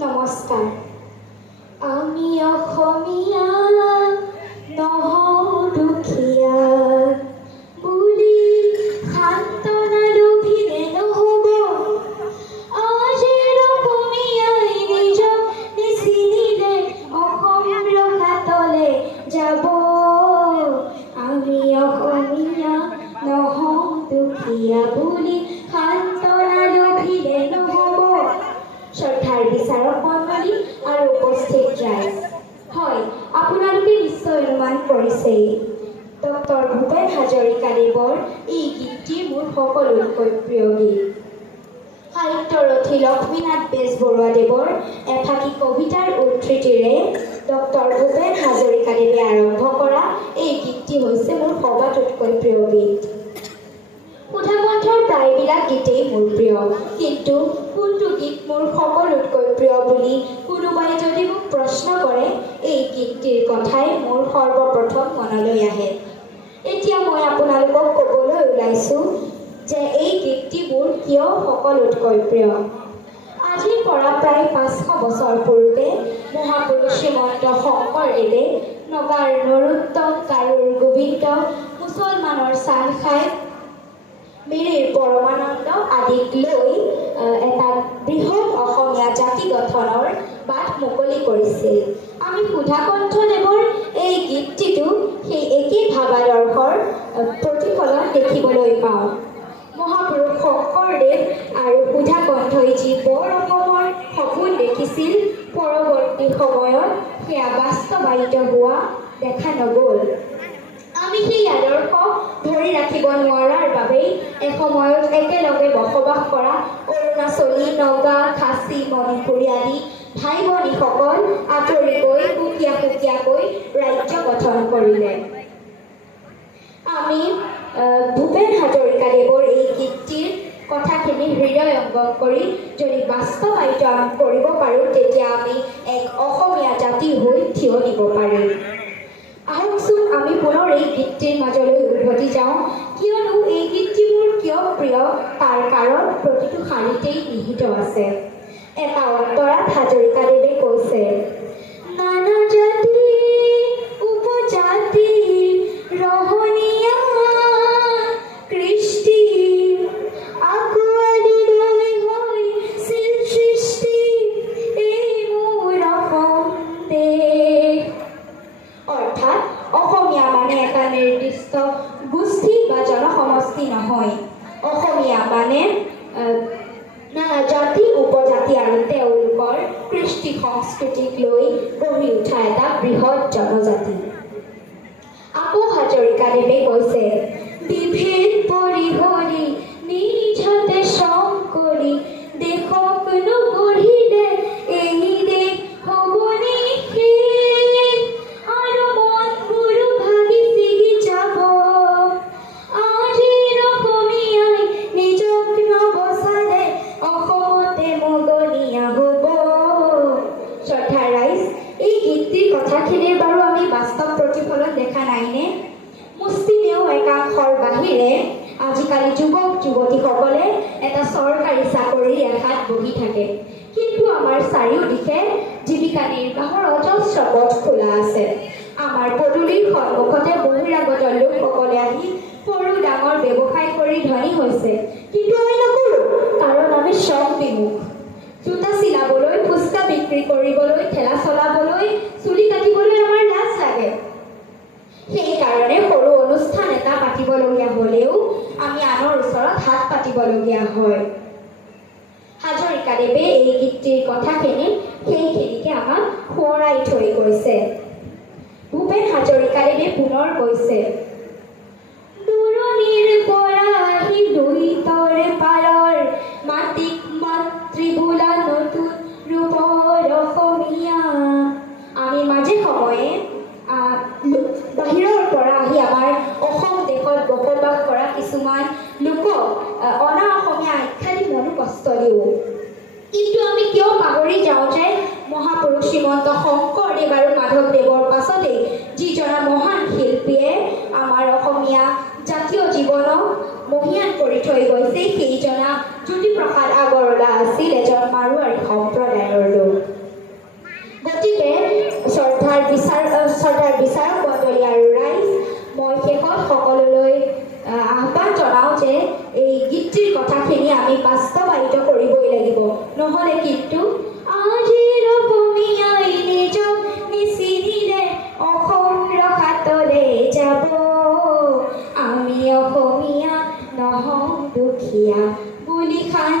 নমস্কাৰ। আমি অসমীয়া নহওঁ দুখীয়া বুলি সান্তনা লভিলে নহ'ব। আজিৰ অসমীয়াই নিজক নিচিনিলে অসম ৰখাতলে যাব। আমি অসমীয়া নহওঁ দুখীয়া বুলি সান্তনা লভিলে নহ'ব। শ্ৰদ্ধাৰ বিচাৰক মণ্ডলী আৰু উপস্থিত ৰাইজ, হয়, আপোনালোকে নিশ্চয় অনুমান কৰিছেই ডক্টৰ ভূপেন হাজৰিকাদেৱৰ এই গীতটি মোৰ সকলোতকৈ প্ৰিয় গীত। সাহিত্যৰথী লক্ষ্মীনাথ বেজবৰুৱাদেৱৰ এফাকি কবিতাৰ উদ্ধৃতিৰে ডক্টৰ ভূপেন হাজৰিকাদেৱে আৰম্ভ কৰা এই গীতটি হৈছে মোৰ সবাতোতকৈ প্ৰিয় গীত। সুধাকণ্ঠৰ প্ৰায়বিলাক গীতেই মোৰ প্ৰিয়, কিন্তু কোনটো গীত মোৰ সকলোতকৈ প্ৰিয় বুলি কোনোবাই যদি মোক প্ৰশ্ন কৰে, এই গীতটিৰ কথাই মোৰ সৰ্বপ্ৰথম মনলৈ আহে। এতিয়া মই আপোনালোকক ক'বলৈ ওলাইছোঁ যে এই গীতটি মোৰ কিয় সকলোতকৈ প্ৰিয়। আজিৰ পৰা প্ৰায় 500 বছৰ পূৰ্বে মহাপুৰুষ শ্ৰীমন্ত শংকৰদেৱে নগাৰ নৰোত্তম, গাৰোৰ গোবিন্দ, মুছলমানৰ চানখাই, মিৰিৰ পৰমানন্দ আদিক লৈ এটা বৃহৎ অসমীয়া জাতি গঠনৰ বাট মুকলি কৰিছিল। আমি সুধাকণ্ঠদেৱৰ এই গীতটিতো সেই একেই ভাৱাদৰ্শৰ প্ৰতিফলন দেখিবলৈ পাওঁ। মহাপুৰুষ শংকৰদেৱ আৰু সুধাকণ্ঠই যি বৰ অসমৰ সপোন দেখিছিল, পৰৱৰ্তী সময়ত সেয়া বাস্তৱায়িত হোৱা দেখা নগ'ল। আমি সেই আদৰ্শ ধৰি ৰাখিব নোৱাৰাৰ বাবেই এসময়ত একেলগে বসবাস কৰা অৰুণাচলী, নগা, খাচী, মণিপুৰী আদি ভাই ভনীসকল আঁতৰি গৈ সুকীয়া সুকীয়াকৈ ৰাজ্য গঠন কৰিলে। আমি ভূপেন হাজৰিকাদেৱৰ এই গীতটিৰ কথাখিনি হৃদয়ংগম কৰি যদি বাস্তৱায়িত কৰিব পাৰোঁ, তেতিয়া আমি এক অসমীয়া জাতি হৈ থিয় দিব পাৰিম। আহকচোন আমি পুনৰ এই গীতটিৰ মাজলৈ উভতি যাওঁ। কিয়নো এই গীতটি মোৰ কিয় প্ৰিয় তাৰ কাৰণ প্ৰতিটো শাৰীতেই নিহিত আছে। এটা অন্তৰাত হাজৰিকাদেৱে কৈছে, নানা জাতি উপজাতি ৰহণীয়া কৃষ্টি আঁকোৱালি লৈ হৈছিল সৃষ্টি এই মোৰ অসম দেশ। অৰ্থাৎ অসমীয়া মানে এটা নিৰ্দিষ্ট গোষ্ঠী বা জনসমষ্টি নহয়। অসমীয়া মানে নানা জাতি উপজাতি আৰু তেওঁলোকৰ কৃষ্টি সংস্কৃতিক লৈ গঢ়ি উঠা এটা বৃহৎ জনজাতি। আকৌ হাজৰিকাদেৱে কৈছে, বিভেদ পৰিহৰি নিজ হাতে শ্ৰম কৰি দেশক নগঢ়িলে এই দেশ হ'ব নিঃশেষ আৰু মনবোৰ ভাগি ছিগি যাব। আজিৰ অসমীয়াই নিজক নবচালে অসমতে মগনীয়া হ'ব। শ্ৰদ্ধা ৰাইজ, এই গীতটিৰ কথাখিনিৰ বাৰু আমি বাস্তৱ প্ৰতিফলন দেখা নাইনে? মুষ্টিমেয় একাংশৰ বাহিৰে আজিকালি যুৱক যুৱতীসকলে এটা চৰকাৰী চাকৰিৰ আশাত বহি থাকে, কিন্তু আমাৰ চাৰিওদিশে জীৱিকা নিৰ্বাহৰ অজস্ৰ পথ খোলা আছে। আমাৰ পদূলিৰ সন্মুখতে বহিৰাগত লোকসকলে আহি সৰু ডাঙৰ ব্যৱসায় কৰি ধনী হৈছে, কিন্তু আমি নকৰোঁ, কাৰণ আমি শ্ৰম বিমুখ। জোতা চিলাবলৈ, ফুচকা বিক্ৰী কৰিবলৈ, ঠেলা চলাবলৈ, চুলি কাটিবলৈ আমাৰ লাজ লাগে। সেইকাৰণে সৰু অনুষ্ঠান এটা পাতিবলগীয়া হ'লেও আমি আনৰ ওচৰত হাত পাতিবলগীয়া হয়। হাজৰিকাদেৱে এই গীতটিৰ কথাখিনি সেইখিনিকে আমাক সোঁৱৰাই থৈ গৈছে। ভূপেন হাজৰিকাদেৱে পুনৰ কৈছে, দূৰণিৰ পৰা আহি দুইতৰে পাৰৰ মাটিক মাতৃ বোলা নতুন ৰূপৰ অসমীয়া। আমি মাজে সময়ে বাহিৰৰ পৰা আহি আমাৰ অসম দেশত বসবাস কৰা কিছুমান লোকক অনা অসমীয়া আখ্যা দি মনো কষ্ট দিওঁ, কিন্তু আমি কিয় পাহৰি যাওঁ যে মহাপুৰুষ শ্ৰীমন্ত শংকৰদেৱ আৰু মাধৱদেৱৰ পাছতেই যিজনা মহান শিল্পীয়ে আমাৰ অসমীয়া জাতীয় জীৱনক মহিয়ান কৰি থৈ গৈছে সেইজনা জ্যোতিপ্ৰসাদ আগৰৱালা আছিল এজন মাৰোৱাৰী সম্প্ৰদায়ৰ লোক। গতিকে শ্ৰদ্ধাৰ বিচাৰক মণ্ডলী আৰু ৰাইজ, মই শেষত সকলোলৈ আহ্বান জনাওঁ যে এই গীতটিৰ কথাখিনি আমি বাস্তৱায়িত কৰিবই লাগিব, নহ'লে কিন্তু আজিৰ অসমীয়াই নিজক নিচিনিলে অসম ৰসাতলে যাব, আমি অসমীয়া নহওঁ দুখীয়া বুলি খান